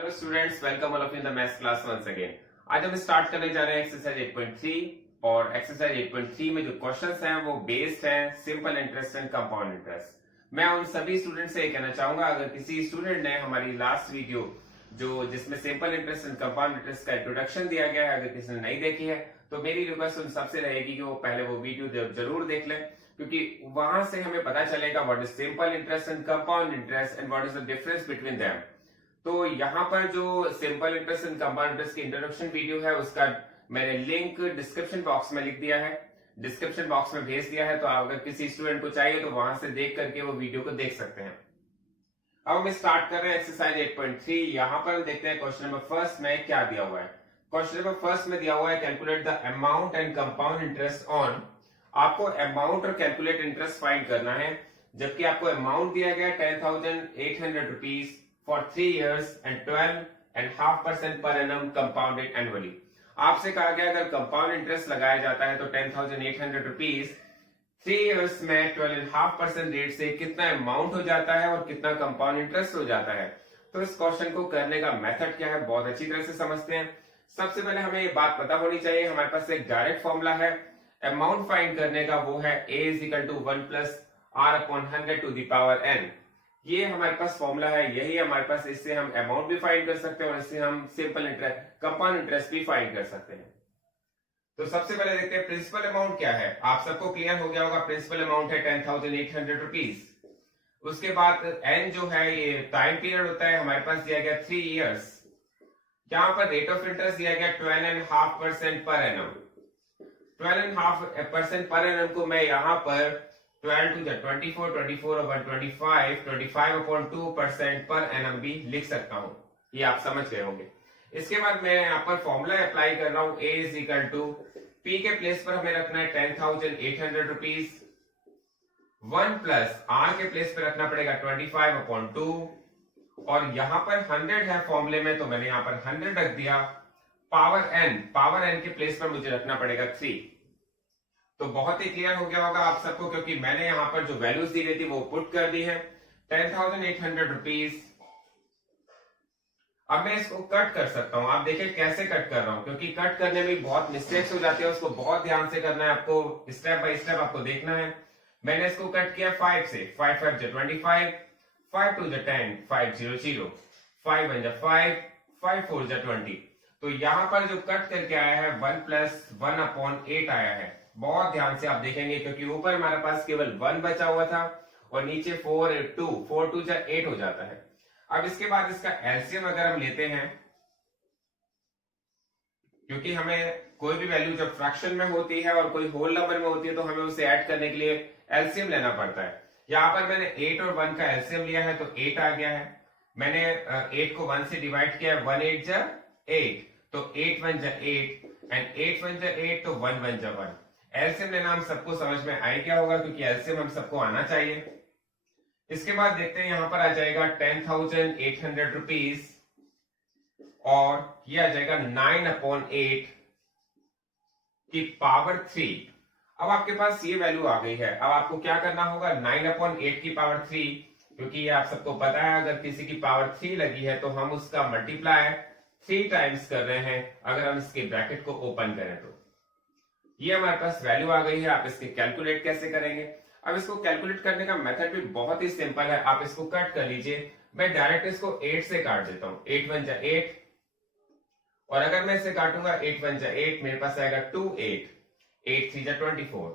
Hello students, welcome all of you in the maths class once again. आज हम start करने जा रहे हैं एक्सरसाइज 8.3 और एक्सरसाइज 8.3 में जो क्वेश्चंस हैं वो बेस्ड हैं simple interest and compound interest. मैं उन सभी स्टूडेंट से ये कहना चाहूंगा, अगर किसी स्टूडेंट ने हमारी लास्ट वीडियो जिसमें simple interest and compound interest का इंट्रोडक्शन दिया गया है, अगर किसी ने नहीं देखी है तो मेरी रिक्वेस्ट उन सबसे रहेगी कि वो पहले वो वीडियो जरूर देख लें, क्योंकि वहां से हमें पता चलेगा what is simple interest and compound interest and what is the difference between them. तो यहाँ पर जो simple interest and compound interest की इंट्रोडक्शन वीडियो है उसका मैंने लिंक डिस्क्रिप्शन बॉक्स में लिख दिया है, डिस्क्रिप्शन बॉक्स में भेज दिया है। तो अगर किसी स्टूडेंट को चाहिए तो वहां से देख करके वो वीडियो को देख सकते हैं। अब हम स्टार्ट कर रहे हैं एक्सरसाइज 8.3। यहाँ पर हम देखते हैं क्वेश्चन नंबर फर्स्ट में क्या दिया हुआ है। क्वेश्चन नंबर फर्स्ट में दिया हुआ है calculate the amount and compound interest on. आपको अमाउंट और कैलकुलेट इंटरेस्ट फाइंड करना है, जबकि आपको अमाउंट दिया गया 10,800 rupees for 3 years and 12.5% per annum compounded annually। आपसे कहा गया अगर कंपाउंड इंटरेस्ट लगाया जाता है तो 10,800 रुपीज 3 इयर्स में 12.5% रेट से कितना अमाउंट हो जाता है और कितना कंपाउंड इंटरेस्ट हो जाता है। तो इस क्वेश्चन को करने का मेथड क्या है बहुत अच्छी तरह से समझते हैं। सबसे पहले हमें ये बात पता होनी चाहिए, हमारे पास एक डायरेक्ट फॉर्मूला है अमाउंट फाइंड करने का, वो है a is equal to 1 plus r upon 100 to the power n। ये हमारे पास फॉर्मूला है, यही हमारे पास, इससे हम अमाउंट भी फाइंड कर सकते हैं और इससे हम सिंपल इंटरेस्ट कंपाउंड इंटरेस्ट भी फाइंड कर सकते हैं। तो सबसे पहले देखते हैं प्रिंसिपल अमाउंट क्या है। आप सबको क्लियर हो गया होगा, प्रिंसिपल अमाउंट है 10,800 रुपीज। उसके बाद एन जो है ये टाइम पीरियड होता है, हमारे पास दिया गया 3 इयर्स। यहाँ पर रेट ऑफ इंटरेस्ट दिया गया 12.5% पर एनम। 12.5% पर एनम को मैं यहाँ पर 12 to the 24, 24 over 25, 25 upon 2% per annum भी लिख सकता हूं, ये आप समझ गए होंगे। इसके बाद मैं यहाँ पर फॉर्मूला अप्लाई कर रहा हूं, a is equal to p के प्लेस पर हमें रखना है 10,800 रुपीज, 1 प्लस r के प्लेस पर रखना पड़ेगा 25 upon 2 और यहाँ पर 100 है फॉर्मूले में तो मैंने यहाँ पर 100 रख दिया। पावर n के प्लेस पर मुझे रखना पड़ेगा 3। तो बहुत ही क्लियर हो गया होगा आप सबको, क्योंकि मैंने यहाँ पर जो वैल्यूज दी गई थी वो पुट कर दी है 10,800 रुपीज। अब मैं इसको कट कर सकता हूं, आप देखिए कैसे कट कर रहा हूं, क्योंकि कट करने में बहुत मिस्टेक्स हो जाती है, उसको बहुत ध्यान से करना है आपको, स्टेप बाय स्टेप आपको देखना है। मैंने इसको कट किया 5 से, 5 5 जो 25, 5 2 जो 10, 5 0 0, 5 1 जो 5, 5 4 जो 20। तो यहाँ पर जो कट करके आया है 1 प्लस 1 अपॉन 8 आया है। बहुत ध्यान से आप देखेंगे, क्योंकि ऊपर हमारे पास केवल 1 बचा हुआ था और नीचे 4 2 जा 8 हो जाता है। अब इसके बाद इसका एलसीएम अगर हम लेते हैं, क्योंकि हमें कोई भी वैल्यू जब फ्रैक्शन में होती है और कोई होल नंबर में होती है तो हमें उसे ऐड करने के लिए एलसीएम लेना पड़ता है। यहाँ पर मैंने 8 और 1 का एलसीएम लिया है तो 8 आ गया है। मैंने 8 को 1 से डिवाइड किया है, 1 8 जा 8, तो 8 1 जा 8 एंड 8 1 जा 8, तो 1 1 जा 1। एलसीएम लेना हम सबको समझ में आ गया होगा, क्योंकि एलसीएम हम सबको आना चाहिए। इसके बाद देखते हैं, यहां पर आ जाएगा 10,800 रुपीज और ये आ जाएगा 9 अपॉन 8 की पावर 3। अब आपके पास ये वैल्यू आ गई है। अब आपको क्या करना होगा, 9 अपॉन 8 की पावर 3, क्योंकि ये आप सबको पता है अगर किसी की पावर 3 लगी है तो हम उसका मल्टीप्लाई 3 टाइम्स कर रहे हैं अगर हम इसके ब्रैकेट को ओपन करें तो। ये हमारे पास वैल्यू आ गई है। आप इसके कैलकुलेट कैसे करेंगे, अब इसको कैलकुलेट करने का मेथड भी बहुत ही सिंपल है। आप इसको कट कर लीजिए, मैं डायरेक्ट इसको 8 से काट देता हूं, 8 1 जा 8 और अगर मैं इसे काटूंगा 8 1 जा 8, मेरे पास आएगा 2 8, 8 3 जा 24,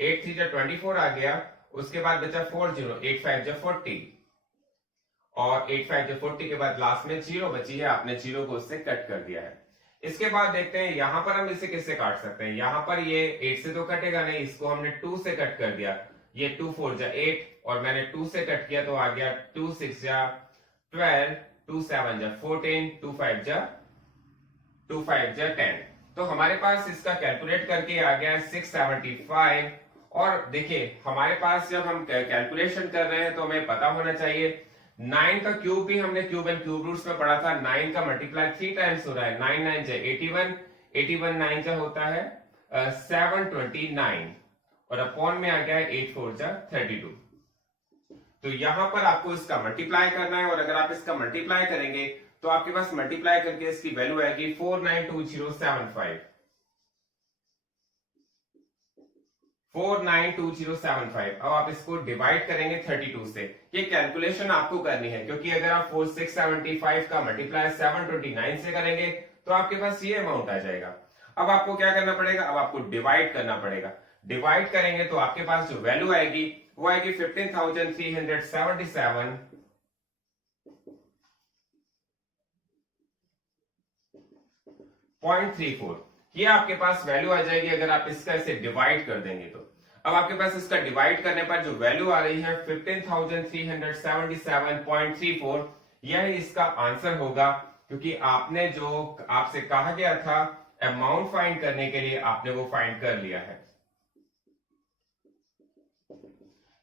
8 3 जा 24 आ गया। उसके बाद बचा 4 0, 8 5 जा 40 और 8 5 जा 40 के बाद लास्ट में 0 बची है, आपने 0 को उससे कट कर दिया है। इसके बाद देखते हैं यहां पर हम इसे किससे काट सकते हैं। यहां पर ये 8 से तो कटेगा नहीं, इसको हमने 2 से कट कर दिया। ये 2 4 जा 8 और मैंने 2 से कट किया तो आ गया 2 6 जा 12, 2 7 जा 14, 2 5 जा 10। तो हमारे पास इसका कैलकुलेट करके आ गया 675। और देखिए हमारे पास जब हम कैलकुलेशन कर रहे हैं तो हमें पता होना चाहिए 9 का क्यूब भी हमने क्यूब एंड क्यूब रूट्स में पढ़ा था। 9 का मल्टीप्लाई 3 टाइम्स हो रहा है, 9 9 जा 81, 81 9 जा होता है 729 और अपॉन में आ गया है 8 4 जा 32। तो यहां पर आपको इसका मल्टीप्लाई करना है, और अगर आप इसका मल्टीप्लाई करेंगे तो आपके पास मल्टीप्लाई करके इसकी वैल्यू आएगी 492075। 492075। अब आप इसको डिवाइड करेंगे 32 से। ये कैलकुलेशन आपको करनी है, क्योंकि अगर आप 4675 का मल्टीप्लाई 729 से करेंगे तो आपके पास ये अमाउंट आ जाएगा। अब आपको क्या करना पड़ेगा, अब आपको डिवाइड करना पड़ेगा। डिवाइड करेंगे तो आपके पास जो वैल्यू आएगी वो आएगी 15,377.34। ये आपके पास वैल्यू आ जाएगी अगर आप इसका इसे डिवाइड कर देंगे तो। अब आपके पास इसका डिवाइड करने पर जो वैल्यू आ रही है 15,377.34, यह इसका आंसर होगा, क्योंकि आपने जो आपसे कहा गया था अमाउंट फाइंड करने के लिए आपने वो फाइंड कर लिया है।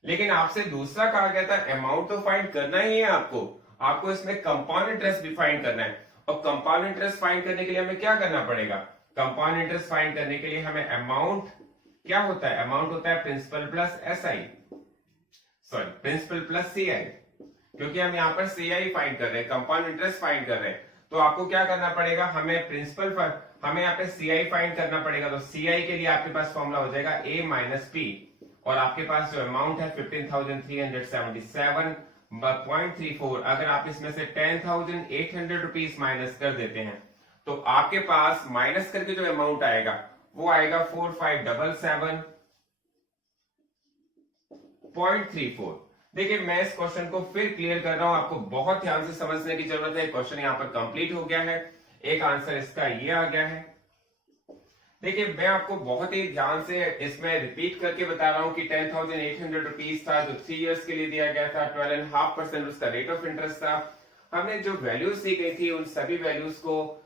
लेकिन आपसे दूसरा कहा गया था अमाउंट तो फाइंड करना ही है आपको इसमें कंपाउंड इंटरेस्ट भी फाइंड करना है। और कंपाउंड इंटरेस्ट फाइंड करने के लिए हमें क्या करना पड़ेगा, कंपाउंड इंटरेस्ट फाइंड करने के लिए हमें अमाउंट क्या होता है, अमाउंट होता है principal plus SI, sorry principal plus CI, क्योंकि हम यहाँ पर CI फाइंड कर रहे हैं, कंपाउंड इंटरेस्ट फाइंड कर रहे हैं। तो आपको क्या करना पड़ेगा, हमें प्रिंसिपल हमें यहाँ पे CI फाइंड करना पड़ेगा। तो CI के लिए आपके पास फॉर्मूला हो जाएगा A माइनस P, और आपके पास जो अमाउंट है 15,377.34, अगर आप इसमें से 10,800 रुपीज माइनस कर देते हैं तो आपके पास माइनस करके जो अमाउंट आएगा वो आएगा 4577.34। देखिए मैं इस क्वेश्चन को फिर क्लियर कर रहा हूं, आपको बहुत ध्यान से समझने की जरूरत है। क्वेश्चन यहां पर कंप्लीट हो गया है, एक आंसर इसका ये आ गया है। देखिए मैं आपको बहुत ही ध्यान से इसमें रिपीट करके बता रहा हूं कि 10,800 रुपीज था जो 3 इयर्स के लिए दिया गया था, 12.5% उसका रेट ऑफ इंटरेस्ट था। हमने जो वैल्यूज दी गई थी उन सभी वैल्यूज को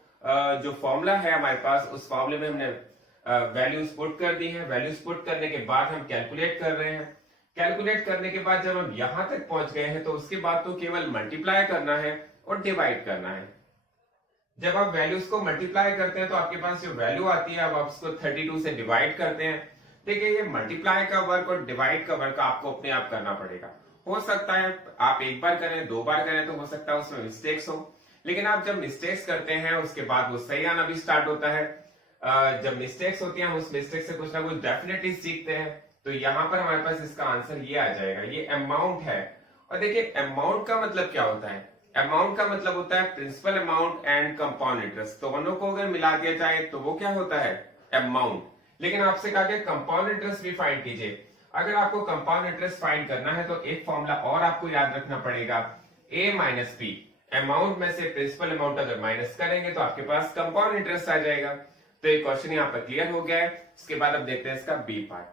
जो फॉर्मूला है हमारे पास, उस फॉर्मूले में हमने वैल्यूज पुट कर दी है। वैल्यूज पुट करने के बाद हम कैलकुलेट कर रहे हैं। कैलकुलेट करने के बाद जब हम यहां तक पहुंच गए हैं तो उसके बाद तो केवल मल्टीप्लाई करना है और डिवाइड करना है। जब आप वैल्यूज को मल्टीप्लाई करते हैं तो आपके पास जो वैल्यू आती है, अब आप उसको 32 से डिवाइड करते हैं। देखिए ये मल्टीप्लाई का वर्क और डिवाइड का वर्क आपको अपने आप करना पड़ेगा। हो सकता है आप एक बार करें, 2 बार करें तो हो सकता है उसमें मिस्टेक्स हो, लेकिन आप जब मिस्टेक्स करते हैं उसके बाद वो सही आना भी स्टार्ट होता है। जब मिस्टेक्स होती हैं उस मिस्टेक से कुछ ना कुछ डेफिनेटली सीखते हैं। तो यहां पर हमारे पास इसका आंसर ये आ जाएगा, ये अमाउंट है। और देखिए अमाउंट का मतलब क्या होता है, अमाउंट का मतलब होता है principal amount and compound interest, दोनों को अगर मिला दिया जाए तो वो क्या होता है, अमाउंट। लेकिन आपसे कहा गया कंपाउंड इंटरेस्ट भी फाइंड कीजिए। अगर आपको कंपाउंड इंटरेस्ट फाइंड करना है तो एक फॉर्मूला और आपको याद रखना पड़ेगा, A माइनस पी। अमाउंट में से प्रिंसिपल अमाउंट अगर माइनस करेंगे तो आपके पास कंपाउंड इंटरेस्ट आ जाएगा। तो ये क्वेश्चन यहाँ पर क्लियर हो गया है। इसके बाद अब देखते हैं इसका बी पार्ट।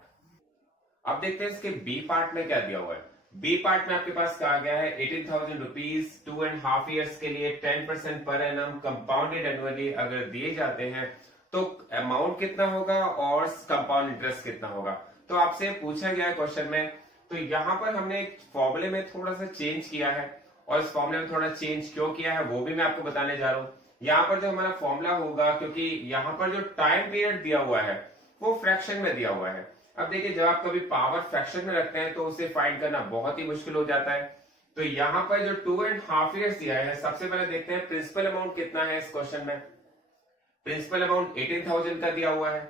अब देखते हैं इसके बी पार्ट में क्या दिया हुआ है। बी पार्ट में आपके पास कहा गया है 18,000 रुपीज 2.5 ईयर्स के लिए 10% पर एनम कंपाउंडेड एनुअली अगर दिए जाते हैं तो अमाउंट कितना होगा और कंपाउंड इंटरेस्ट कितना होगा। तो आपसे पूछा गया है क्वेश्चन में, तो यहाँ पर हमने एक फॉर्मूले में थोड़ा सा चेंज किया है, और इस फॉर्मूले में थोड़ा चेंज क्यों किया है वो भी मैं आपको बताने जा रहा हूँ। यहाँ पर जो हमारा फॉर्मूला होगा, क्योंकि यहाँ पर जो टाइम पीरियड दिया हुआ है वो फ्रैक्शन में दिया हुआ है। अब देखिए जब आप कभी पावर फ्रैक्शन में रखते हैं तो उसे फाइंड करना बहुत ही मुश्किल हो जाता है। तो यहाँ पर जो 2.5 ईयर्स दिया है, सबसे पहले देखते हैं प्रिंसिपल अमाउंट कितना है इस क्वेश्चन में। प्रिंसिपल अमाउंट 18,000 का दिया हुआ है।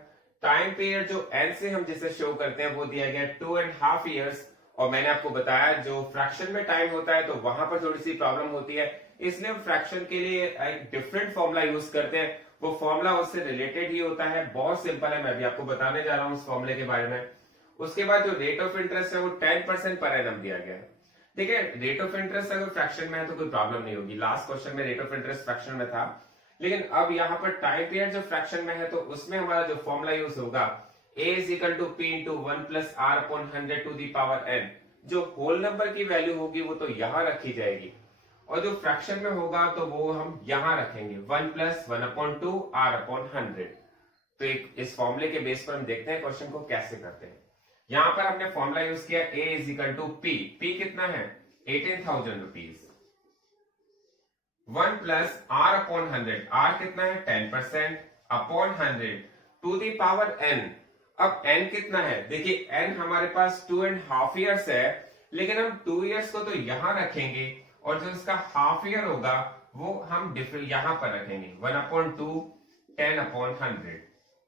टाइम पीरियड जो एन से हम जिसे शो करते हैं वो दिया गया 2.5 ईयर्स, और मैंने आपको बताया जो फ्रैक्शन में टाइम होता है तो वहां पर थोड़ी सी प्रॉब्लम होती है, इसलिए हम फ्रैक्शन के लिए एक डिफरेंट फॉर्मूला यूज करते हैं। वो फॉर्मूला उससे रिलेटेड ही होता है, बहुत सिंपल है, मैं भी आपको बताने जा रहा हूँ उस फॉर्मूले के बारे में। उसके बाद जो रेट ऑफ इंटरेस्ट है वो 10% पर एनम दिया गया है। देखिए रेट ऑफ इंटरेस्ट अगर फ्रैक्शन में है तो कोई प्रॉब्लम नहीं होगी, लास्ट क्वेश्चन में रेट ऑफ इंटरेस्ट फ्रैक्शन में था। लेकिन अब यहाँ पर टाइम पीरियड जो फ्रैक्शन में है तो उसमें हमारा जो फॉर्मूला यूज होगा a is equal to p into 1 plus r upon 100 to the power n। जो होल नंबर की वैल्यू होगी वो तो यहां रखी जाएगी, और जो फ्रैक्शन में होगा तो वो हम यहां रखेंगे 1 plus 1 upon 2 r upon 100। तो एक इस फॉर्मूले के बेस पर हम देखते हैं क्वेश्चन को कैसे करते हैं। यहां पर हमने फॉर्मूला यूज किया a is equal to p। p कितना है 18,000 rupees, 1 plus r upon 100, r कितना है 10% upon 100 to the power n। अब n कितना है, देखिए n हमारे पास 2.5 ईयर्स है, लेकिन हम 2 इयर्स को तो यहां रखेंगे और जो इसका हाफ ईयर होगा वो हम डिफरेंट यहां पर रखेंगे 1/2 10/100।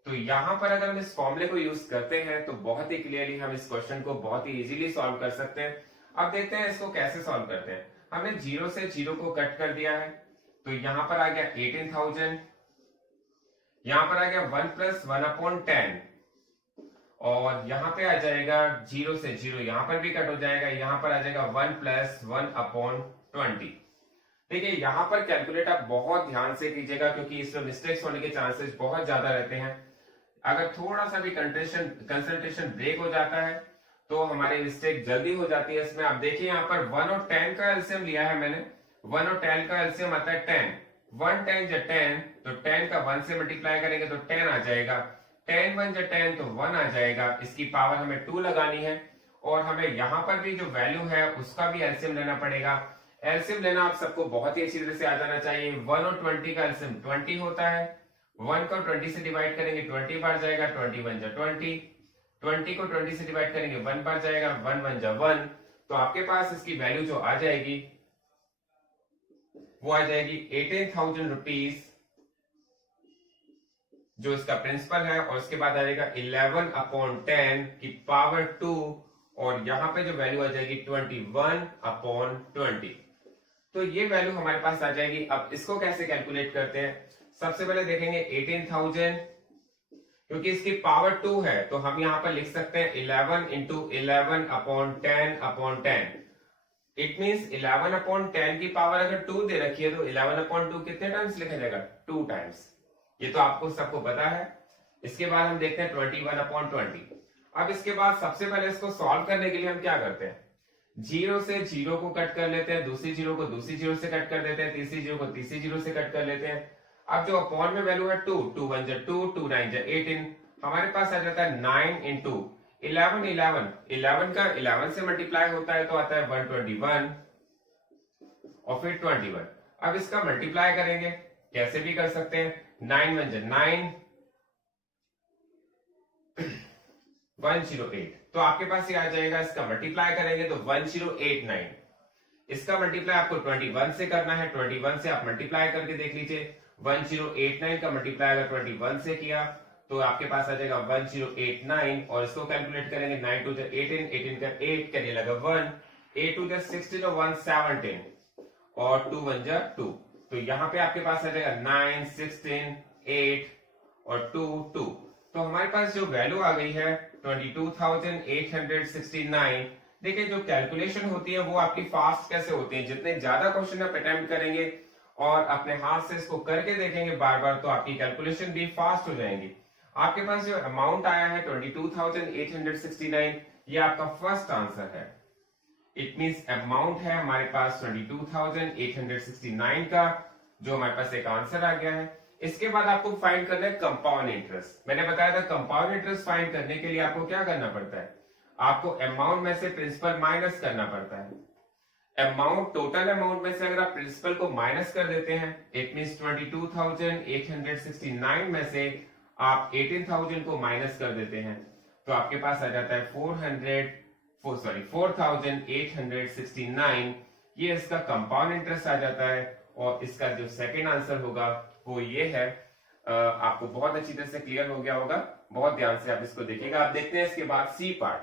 तो यहां पर अगर हम इस फॉर्मूले को यूज करते हैं तो बहुत ही क्लियरली हम इस क्वेश्चन को बहुत ही इजीली सॉल्व कर सकते हैं। अब देखते हैं इसको कैसे सॉल्व करते हैं। हमने 0 से 0 को कट कर दिया है, तो यहां पर आ गया 18,000, यहां पर आ गया 1 + 1/10 और यहां पे आ जाएगा 0 से 0, यहां पर भी कट हो जाएगा, यहां पर आ जाएगा 1 + 1/20। देखिए यहां पर कैलकुलेट आप बहुत ध्यान से कीजिएगा क्योंकि इसमें मिस्टेक्स होने के चांसेस बहुत ज्यादा रहते हैं। अगर थोड़ा सा भी कंसंट्रेशन ब्रेक हो जाता है तो हमारी मिस्टेक जल्दी हो जाती है इसमें। आप देखिए यहाँ पर 1 और 10 का एलसीएम लिया है मैंने, 1 और 10 का एलसीएम आता है 10, 1 10 × 10, तो 10 का 1 से मल्टीप्लाई करेंगे तो 10 आ जाएगा, 10 1 × 10 तो 1 आ जाएगा। इसकी पावर हमें 2 लगानी है और हमें यहाँ पर भी जो वैल्यू है उसका भी एलसीएम लेना पड़ेगा। एलसीएम लेना आप सबको बहुत ही अच्छी तरह से आ जाना चाहिए। 1 और 20 का एलसीएम 20 होता है, 1 को 20 से डिवाइड करेंगे 20 बार जाएगा, 20 1 × 20, 20 को 20 से डिवाइड करेंगे 1 बार जाएगा, 1 1 × 1। तो आपके पास इसकी वैल्यू जो आ जाएगी वो आ जाएगी 18,000 रुपीज, जो इसका प्रिंसिपल है, और उसके बाद आ जाएगा 11/10 की पावर 2 और यहां पे जो वैल्यू आ जाएगी 21/20। तो ये वैल्यू हमारे पास आ जाएगी। अब इसको कैसे कैलकुलेट करते हैं, सबसे पहले देखेंगे 18,000, क्योंकि इसकी पावर 2 है तो हम यहां पर लिख सकते हैं 11 × 11/10/10। इट मींस 11/10 की पावर अगर 2 दे रखी है तो 11/2 कितने टाइम्स लिखा जाएगा, 2 टाइम्स। ये तो आपको सबको पता है। इसके बाद हम देखते हैं 21/20। अब इसके बाद सबसे पहले इसको सॉल्व करने के लिए हम क्या करते हैं, 0 से 0 को कट कर लेते हैं, दूसरी 0 को दूसरी 0 से कट कर देते हैं, तीसरी 0 को तीसरी 0 से कट कर लेते हैं। अब जो अपॉन में वैल्यू है 2, 2 1 × 2, 2 9 × 18, हमारे पास आ जाता है 9 × 11 का 11 से मल्टीप्लाई होता है तो आता है 121 और फिर 21। अब इसका मल्टीप्लाई करेंगे, कैसे भी कर सकते हैं, 9 1 × 9 108, तो आपके पास ये आ जाएगा। इसका मल्टीप्लाई करेंगे तो 1089। इसका मल्टीप्लाई आपको 21 से करना है, 21 से आप मल्टीप्लाई करके देख लीजिए। 1089 का मल्टीप्लाई अगर 21 से किया तो आपके पास आ जाएगा 1089 और इसको कैलकुलेट करेंगे 9 2 × 18, 18 का 8 करने लगा 1, 8 2 × 16 और 1 17 और 2 1 × 2, तो यहाँ पे आपके पास आ जाएगा 9 16 8 और 2 2। तो हमारे पास जो वैल्यू आ गई है 22,869। देखिए जो कैलकुलेशन होती है वो आपकी फास्ट कैसे होती है, जितने ज्यादा क्वेश्चन आप अटेम्प्ट करेंगे और अपने हाथ से इसको करके देखेंगे बार बार तो आपकी कैलकुलेशन भी फास्ट हो जाएंगी। आपके पास जो अमाउंट आया है 22,869, ये आपका फर्स्ट आंसर है। इट मींस अमाउंट है हमारे पास 22,869 का, जो हमारे पास एक आंसर आ गया है। इसके बाद आपको फाइंड करना है कंपाउंड इंटरेस्ट। मैंने बताया था कंपाउंड इंटरेस्ट फाइंड करने के लिए आपको क्या करना पड़ता है, आपको अमाउंट में से प्रिंसिपल माइनस करना पड़ता है। अमाउंट, टोटल अमाउंट में से अगर आप प्रिंसिपल को माइनस कर देते हैं, इट मींस 22,869 में से आप 18,000 को माइनस कर देते हैं तो आपके पास आ जाता है 4,869। ये इसका कंपाउंड इंटरेस्ट आ जाता है और इसका जो सेकंड आंसर होगा वो ये है। आपको बहुत अच्छी तरह से क्लियर हो गया होगा, बहुत ध्यान से आप इसको देखिएगा। आप देखते हैं इसके बाद सी पार्ट।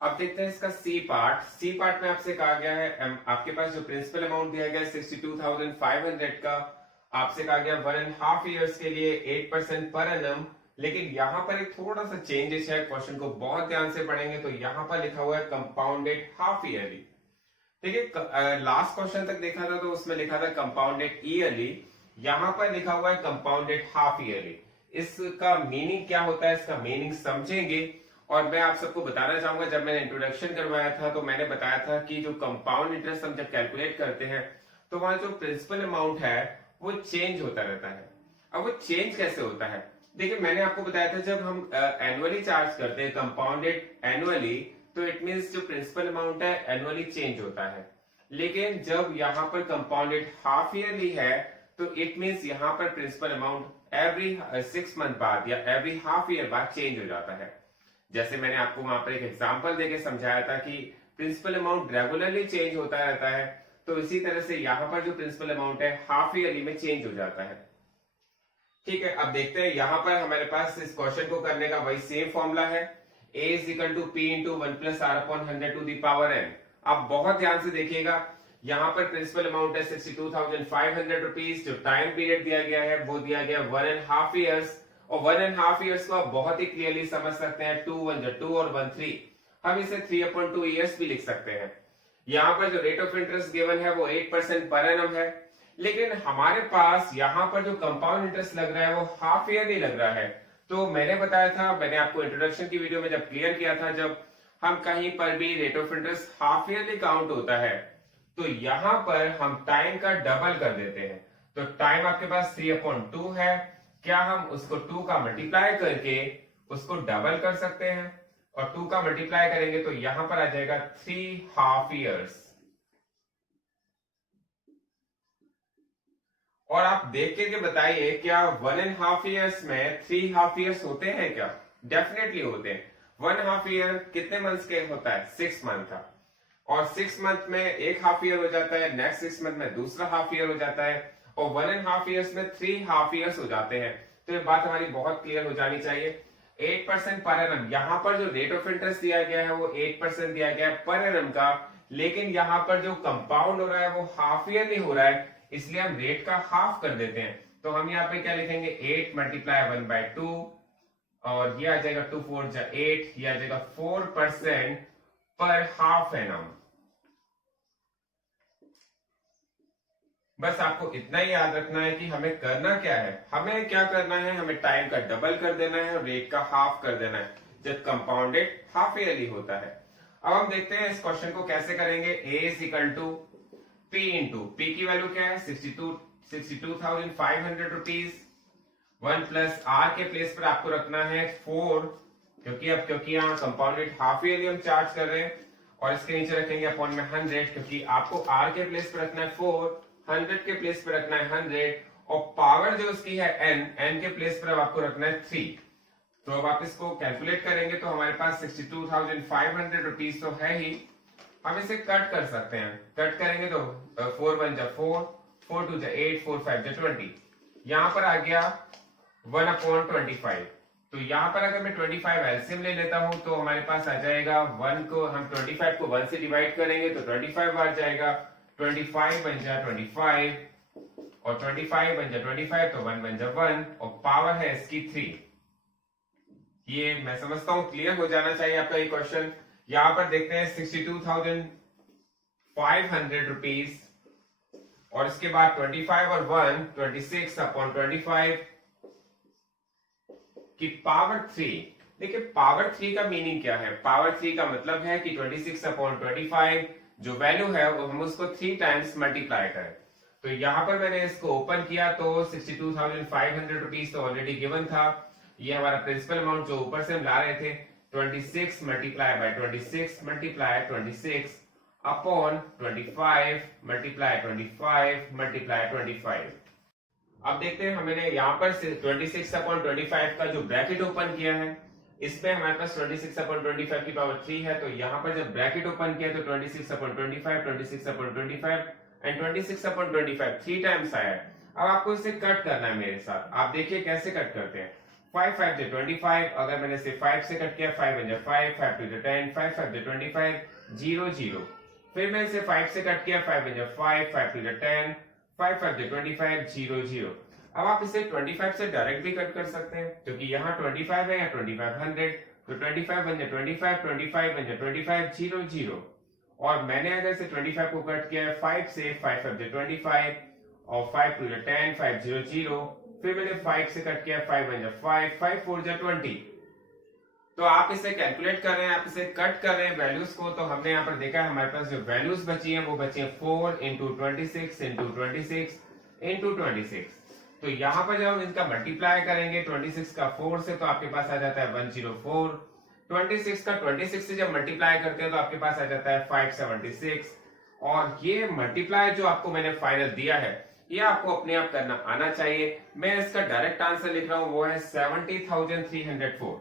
अब देखते हैं इसका सी पार्ट। सी पार्ट में आपसे कहा गया है, आपके पास जो प्रिंसिपल अमाउंट दिया गया है 62,500 का, आपसे कहा गया 1.5 ईयर्स के लिए 8% पर एनम। लेकिन यहां पर एक थोड़ा सा चेंजेस है, क्वेश्चन को बहुत ध्यान से पढ़ेंगे तो यहां पर लिखा हुआ है कंपाउंडेड हाफ ईयरली। देखिए लास्ट क्वेश्चन तक देखा था तो उसमें लिखा था कंपाउंडेड ईयरली, यहां पर लिखा हुआ है कंपाउंडेड हाफ ईयरली। इसका मीनिंग क्या होता है, इसका मीनिंग समझेंगे। और मैं आप सबको बताना चाहूंगा, जब मैंने इंट्रोडक्शन करवाया था तो मैंने बताया था कि जो कंपाउंड इंटरेस्ट हम जब कैलकुलेट करते हैं तो वहां जो प्रिंसिपल अमाउंट है वो चेंज होता रहता है। अब वो चेंज कैसे होता है, देखिए मैंने आपको बताया था जब हम एनुअली चार्ज करते हैं कंपाउंडेड एनुअली तो इट मींस जो प्रिंसिपल अमाउंट है एनुअली चेंज होता है। लेकिन जब यहाँ पर कंपाउंडेड हाफ ईयरली है तो इट मींस यहाँ पर प्रिंसिपल अमाउंट एवरी 6 मंथ बाद या एवरी हाफ ईयर बाद चेंज हो जाता है। जैसे मैंने आपको वहां पर एक एग्जांपल देके समझाया था कि प्रिंसिपल अमाउंट रेगुलरली चेंज होता रहता है, तो इसी तरह से यहाँ पर जो प्रिंसिपल अमाउंट है हाफ ईयरली में चेंज हो जाता है। ठीक है, अब देखते हैं यहाँ पर हमारे पास इस क्वेश्चन को करने का वही सेम फॉर्मूला है, a is equal to p into one plus r upon 100 to the power n। आप बहुत ध्यान से देखिएगा, यहाँ पर प्रिंसिपल अमाउंट है 62,500 रुपीज, जो टाइम पीरियड दिया गया है वो दिया गया 1.5 ईयर्स, और 1.5 ईयर्स को आप बहुत ही क्लियरली समझ सकते हैं, 2 1 2 और 1 3, हम इसे 3/2 ईयर्स भी लिख सकते हैं। यहाँ पर जो रेट ऑफ इंटरेस्ट गिवन है वो 8% पर एनम है, लेकिन हमारे पास यहाँ पर जो कंपाउंड इंटरेस्ट लग रहा है वो हाफ ईयरली लग रहा है। तो मैंने बताया था, मैंने आपको इंट्रोडक्शन की वीडियो में जब क्लियर किया था, जब हम कहीं पर भी rate of interest half yearly count होता है तो यहां पर हम टाइम का डबल कर देते हैं। तो टाइम आपके पास 3/2 है, क्या हम उसको 2 का मल्टीप्लाई करके उसको डबल कर सकते हैं, और 2 का मल्टीप्लाई करेंगे तो यहां पर आ जाएगा 3 हाफ ईयर्स। और आप देख के बताइए, क्या 1.5 ईयर्स में 3 हाफ ईयर्स होते हैं क्या? डेफिनेटली होते हैं। 1.5 ईयर कितने मंथ्स के होता है? 6 मंथ का, और 6 मंथ में एक हाफ ईयर हो जाता है, नेक्स्ट 6 मंथ में दूसरा हाफ ईयर हो जाता है, और 1.5 ईयर्स में 3 हाफ ईयर्स हो जाते हैं। तो ये बात हमारी बहुत क्लियर हो जानी चाहिए। 8% पर एनम, यहाँ पर जो रेट ऑफ इंटरेस्ट दिया गया है वो 8% दिया गया है पर एनम का, लेकिन यहाँ पर जो कंपाउंड हो रहा है वो हाफ ईयरली हो रहा है, इसलिए हम रेट का हाफ कर देते हैं। तो हम यहाँ पे क्या लिखेंगे, 8 मल्टीप्लाई 1/2, और ये आ जाएगा 2 4 जा 8, ये आ जाएगा 4% पर हाफ एनम। बस आपको इतना ही याद रखना है कि हमें करना क्या है, हमें क्या करना है, हमें टाइम का डबल कर देना है और रेट का हाफ कर देना है जब कंपाउंडेड हाफ ईयरली होता है। अब हम देखते हैं इस क्वेश्चन को कैसे करेंगे। a is equal to p इंटू पी की वैल्यू क्या है, 62,500 रुपीज, 1 प्लस आर के प्लेस पर आपको रखना है 4, क्योंकि यहाँ कंपाउंडेड हाफ ईयरली हम चार्ज कर रहे हैं, और इसके नीचे रखेंगे अपॉन में 100, क्योंकि आपको आर के प्लेस पर रखना है 4, 100 के प्लेस पर रखना है 100, और पावर जो उसकी है n के प्लेस पर अब आपको रखना है 3। तो अब आप इसको कैलकुलेट करेंगे तो हमारे पास 62,500 रुपीज तो है ही, हम इसे कट कर सकते हैं। कट करेंगे तो 4 1 जा 4, 4 2 जा 8, 4 5 जा 20, यहां पर आ गया 1/25। तो यहां पर अगर मैं 25 एलसीएम ले लेता हूं तो हमारे पास आ जाएगा 1 को हम 25 को 1 से डिवाइड करेंगे तो 25 बार जाएगा, 25 बन जा 25, और 25 बन जा 25, तो 1 बन जा 1, और पावर है इसकी 3। ये मैं समझता हूं क्लियर हो जाना चाहिए आपका ये क्वेश्चन। यहां पर देखते हैं 62,500 रुपीज, और इसके बाद 25 और 1 26/25 की पावर 3। देखिए पावर 3 का मीनिंग क्या है, पावर 3 का मतलब है कि 26/25 जो वैल्यू है वो हम उसको 3 टाइम्स मल्टीप्लाई करें। तो यहां पर मैंने इसको ओपन किया तो 62,500 रुपीज तो ऑलरेडी गिवन था, ये हमारा प्रिंसिपल अमाउंट जो ऊपर से हम ला रहे थे, 26 multiply by 26 multiply 26 upon 25 multiply 25 multiply 25। अब देखते हैं, हमने यहाँ पर 26/25 का जो ब्रैकेट ओपन किया है, इसमें हमारे पास 26/25 की पावर 3 है, तो यहाँ पर जब ब्रैकेट ओपन किया तो 26/25 26/25 एंड 26/25 3 टाइम्स आया है। अब आपको इसे कट करना है मेरे साथ, आप देखिए कैसे कट करते हैं। 5 5 जा 25, अगर मैंने इसे 5 से कट किया, 5 1 जा 5, 5 2 जा 10, 5 5 जा 25, 0 0। फिर मैं इसे 5 से कट किया, 5 1 जा 5, 5 2 जा 10, 5 5 जा 25, 0 0। अब आप इसे 25 से डायरेक्ट भी कट कर सकते हैं, क्योंकि यहाँ 25 है या 2500, तो 25 बन जा 25, 25 बन जा 25, 0 0। और मैंने अगर इसे 25 को कट किया 5 से, 5 5 जा 25, और 5 2 जा 10, 5 0 0। फिर मैंने 5 से कट किया, 5 1 जा 5, 5 4 जा 20। तो आप इसे कैलकुलेट कर रहे हैं, आप इसे कट कर रहे हैं वैल्यूज को, तो हमने यहाँ पर देखा है हमारे पास जो वैल्यूज बची हैं वो बची हैं 4 इंटू 26 इंटू 26 इंटू 26। तो यहाँ पर जब हम इनका मल्टीप्लाई करेंगे 26 का 4 से तो आपके पास आ जाता है 104, 26 का 26 से जब मल्टीप्लाई करते हैं तो आपके पास आ जाता है 576, और ये मल्टीप्लाई जो आपको मैंने फाइनल दिया है ये आपको अपने आप करना आना चाहिए। मैं इसका डायरेक्ट आंसर लिख रहा हूं, वो है 70,304।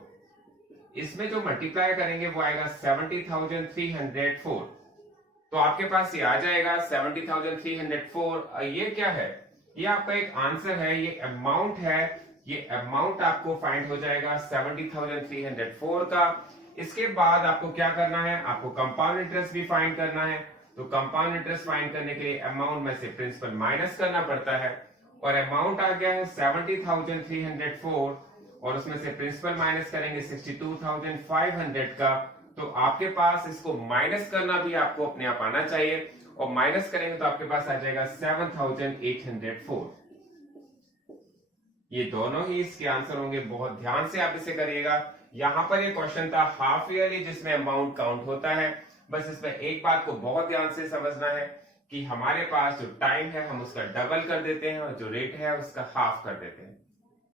इसमें जो मल्टीप्लाई करेंगे वो आएगा 70,304। तो आपके पास ये आ जाएगा 70,304। ये क्या है? ये आपका एक आंसर है, ये अमाउंट है। ये अमाउंट आपको फाइंड हो जाएगा 70,304 का। इसके बाद आपको क्या करना है? आपको कंपाउंड इंटरेस्ट भी फाइंड करना है। तो कंपाउंड इंटरेस्ट फाइंड करने के लिए अमाउंट में से प्रिंसिपल माइनस करना पड़ता है, और अमाउंट आ गया है 70,304, और उसमें से प्रिंसिपल माइनस करेंगे 62,500 का। तो आपके पास इसको माइनस करना भी आपको अपने आप आना चाहिए, और माइनस करेंगे तो आपके पास आ जाएगा 7,804। ये दोनों ही इसके आंसर होंगे। बहुत ध्यान से आप इसे करिएगा। यहां पर ये क्वेश्चन था हाफ ईयरली जिसमें अमाउंट काउंट होता है। बस इसमें एक बात को बहुत ध्यान से समझना है कि हमारे पास जो टाइम है हम उसका डबल कर देते हैं और जो रेट है उसका हाफ कर देते हैं।